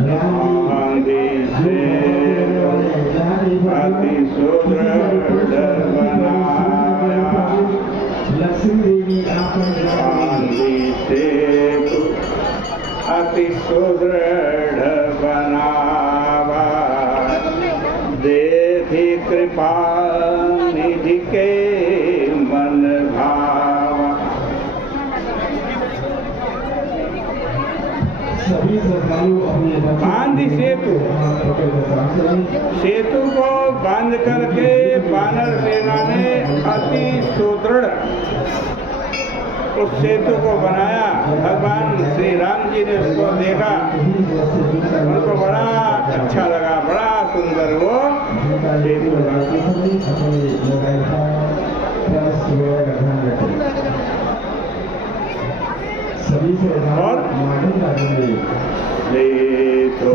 आंधी से अति सुदृढ़ बनाया, आंधी से अति सुदृढ़ बनावा, देखी कृपा निधि के मन भावा। बांध सेतु, सेतु को बांध करके वानर सेना ने अति सुदृढ़ उस सेतु को बनाया। भगवान श्री राम जी ने उसको देखा, उनको बड़ा अच्छा लगा, बड़ा सुंदर वो सेतु और तो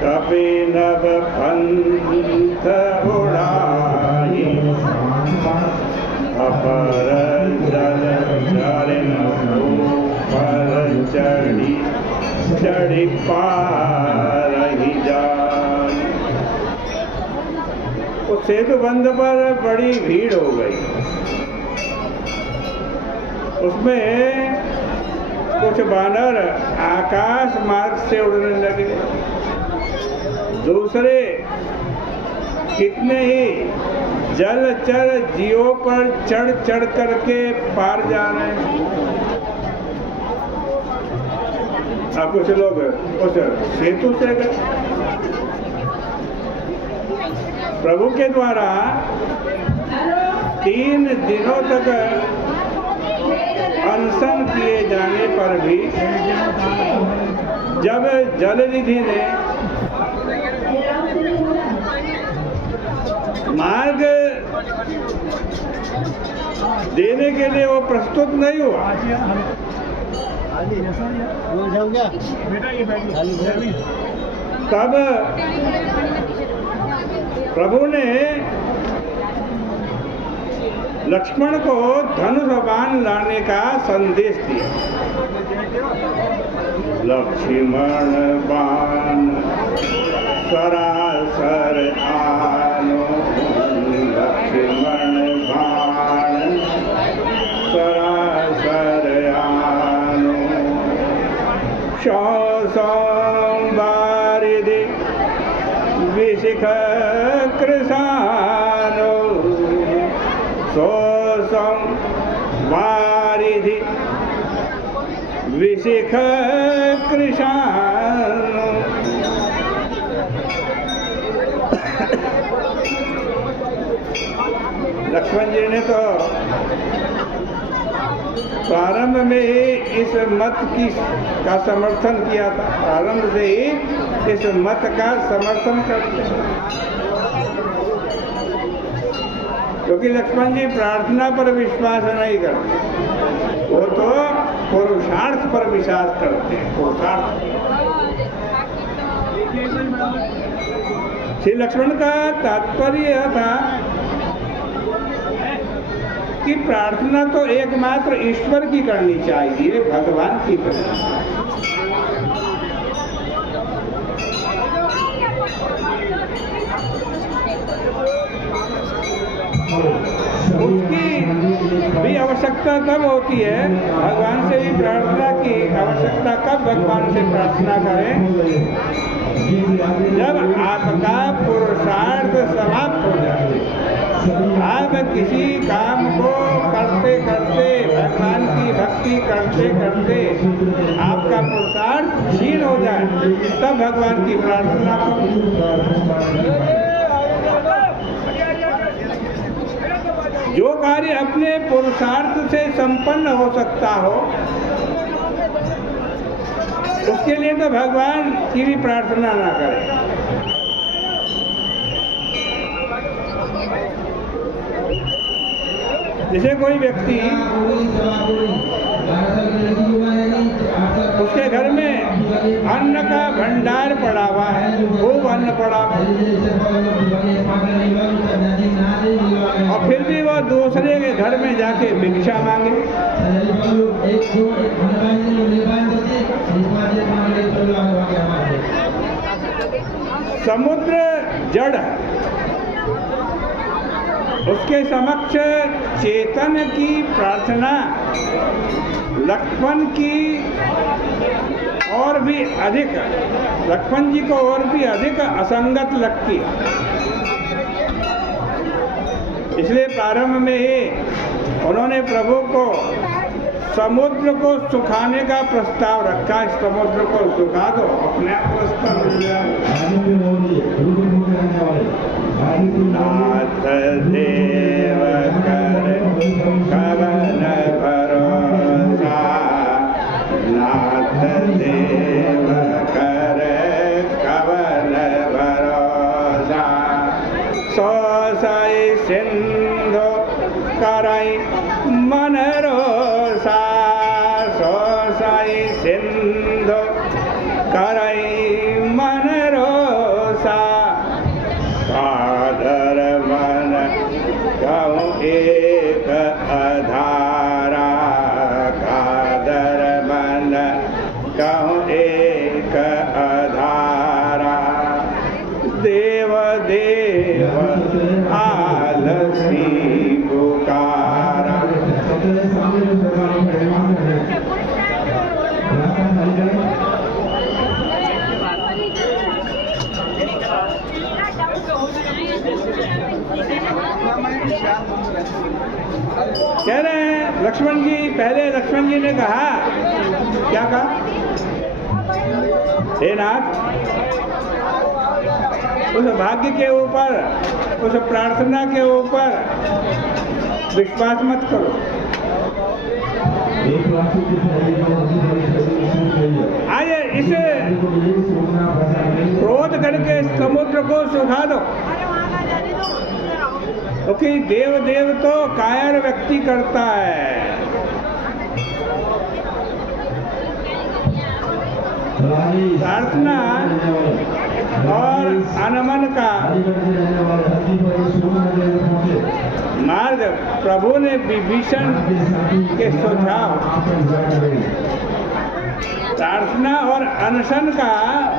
कपि नव पंथ उड़ाई, अपर जल चरण पर चढ़ी चढ़ी पार ही जाई। उस सेतु बंध पर बड़ी भीड़ हो गई। उसमें कुछ वानर आकाश मार्ग से उड़ने लगे, दूसरे कितने ही जलचर जीवों पर चढ़ चढ़ करके पार जा रहे हैं। अब कुछ लोग उस सेतु से गए। प्रभु के द्वारा 3 दिनों तक अनशन किए जाने पर भी जब जलनिधि ने मार्ग देने के लिए वो प्रस्तुत नहीं हुआ, तब प्रभु ने लक्ष्मण को धनुष बाण लाने का संदेश दिया। लक्ष्मण बाण सरासर आनो, लक्ष्मण बाण सरासर आनो, बारिधि विशिख कृशानो, वारिधि विशिख कृशानो। लक्ष्मण जी ने तो प्रारंभ में ही इस मत का समर्थन किया था, प्रारंभ से ही इस मत का समर्थन करते हैं, क्योंकि लक्ष्मण जी प्रार्थना पर विश्वास नहीं करते, वो तो पुरुषार्थ पर विश्वास करते हैं। पुरुषार्थ श्री लक्ष्मण का तात्पर्य यह था कि प्रार्थना तो एकमात्र ईश्वर की करनी चाहिए, भगवान की करनी चाहिए। उसकी भी आवश्यकता तब होती है, भगवान से भी प्रार्थना की आवश्यकता कब भगवान से प्रार्थना करें, जब आपका पुरुषार्थ समाप्त हो जाए। आप किसी काम को करते करते, भगवान की भक्ति करते करते आपका पुरुषार्थ क्षीण हो जाए, तब भगवान की प्रार्थना करें। जो कार्य अपने पुरुषार्थ से संपन्न हो सकता हो, उसके लिए तो भगवान की भी प्रार्थना ना करें। जैसे कोई व्यक्ति उसके घर में अन्न का भंडार पड़ा हुआ है, खूब अन्न पड़ा, और फिर भी वो दूसरे के घर में जाके भिक्षा मांगे। समुद्र जड़ है, उसके समक्ष चेतन की प्रार्थना लक्ष्मण की और भी अधिक, लक्ष्मण जी को और भी अधिक असंगत लगती है। इसलिए प्रारंभ में ही उन्होंने प्रभु को समुद्र को सुखाने का प्रस्ताव रखा। इस समुद्र को सुखा दो, अपने आप रास्ता मिल जाए। नाथ देव कर कवन भरोसा, नाथ देव कर कवन भरोसा, सो सई सिंधु करई मन रोसा, सो सई सिंधु करई मन रोसा, कादर मन कहूँ एक अधारा, कादर मन कहूँ एक अधारा, देव देव आलसी पुकारा। कह रहे हैं लक्ष्मण जी, पहले लक्ष्मण जी ने कहा, क्या कहा? हे नाथ, उस भाग्य के ऊपर, उस प्रार्थना के ऊपर विश्वास मत करो। आइए इसे क्रोध करके समुद्र को सुखा दो, क्योंकि देव देव तो कायर व्यक्ति करता है। प्रार्थना और अनमन का मार्ग प्रभु ने विभीषण के सुझाव, प्रार्थना और अनशन का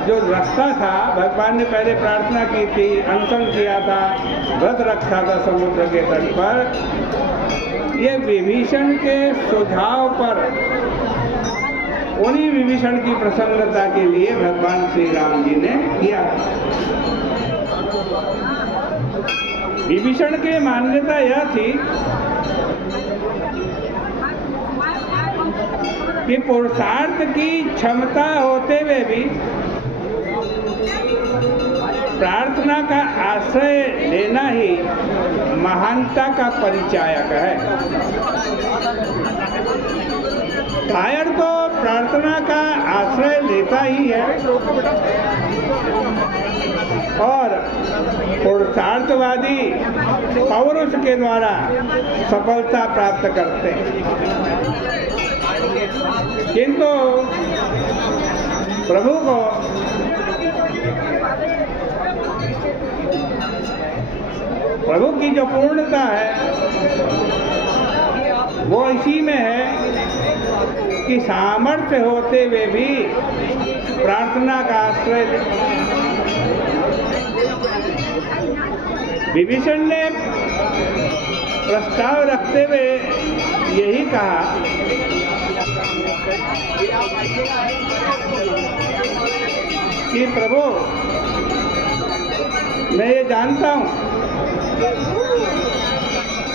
जो रास्ता था, भगवान ने पहले प्रार्थना की थी, अनशन किया था, व्रत रखा था समुद्र के तट पर। ये विभीषण के सुझाव पर, उन्हीं विभीषण की प्रसन्नता के लिए भगवान श्री राम जी ने किया। विभीषण की मान्यता यह थी कि पुरुषार्थ की क्षमता होते हुए भी प्रार्थना का आश्रय लेना ही महानता का परिचायक है। कायर तो प्रार्थना का आश्रय लेता ही है और पुरुषार्थवादी पौरुष के द्वारा सफलता प्राप्त करते हैं, किंतु प्रभु को प्रभु की जो पूर्णता है वो इसी में है कि सामर्थ्य होते हुए भी प्रार्थना का आश्रय। विभीषण ने प्रस्ताव रखते हुए यही कहा कि प्रभु, मैं ये जानता हूं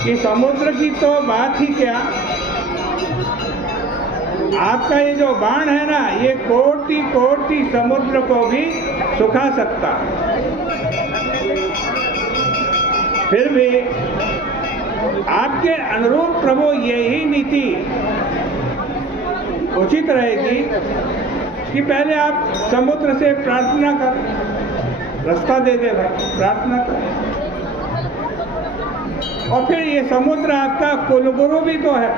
कि समुद्र की तो बात ही क्या, आपका ये जो बाण है ना, ये कोटि कोटि समुद्र को भी सुखा सकता। फिर भी आपके अनुरूप प्रभु यही नीति उचित रहेगी कि पहले आप समुद्र से प्रार्थना कर, रास्ता दे दे भाई, प्रार्थना कर, और फिर ये समुद्र आपका कुलगुरु भी तो है।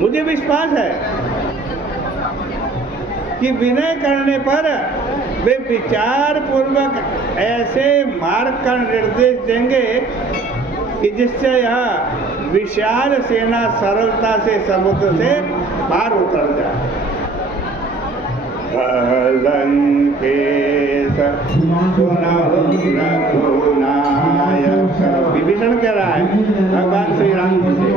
मुझे विश्वास है कि विनय करने पर वे विचार पूर्वक ऐसे मार्ग का निर्देश देंगे कि जिससे यह विशाल सेना सरलता से समुद्र से पार उतर जाए। विभीषण कह रहा है भगवान श्री राम जी से,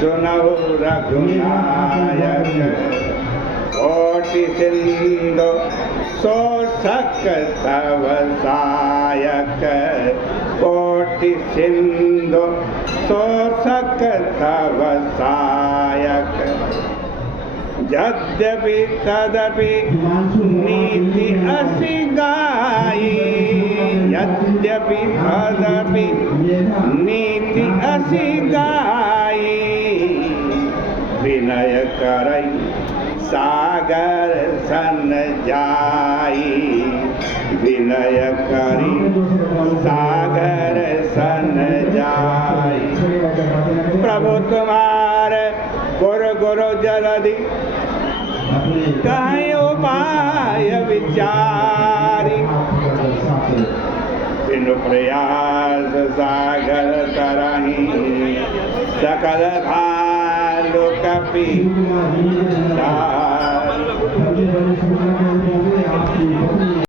सुनौ रघुनायक कोटि सिंधु शोषक तव सायक, कोटि सिंधु शोषक तव सायक। यद्यपि तदपि नीति असि गाई, यद्यपि तदपि नीति असि गाई। विनय करई सागर सन जाई, विनय करी सागर सन जाई। प्रभु तुम्हारे गुरु गुरु जलधि कहीं उपाय विचारी, बिनु प्रयास सागर तरही सकल भालु कपि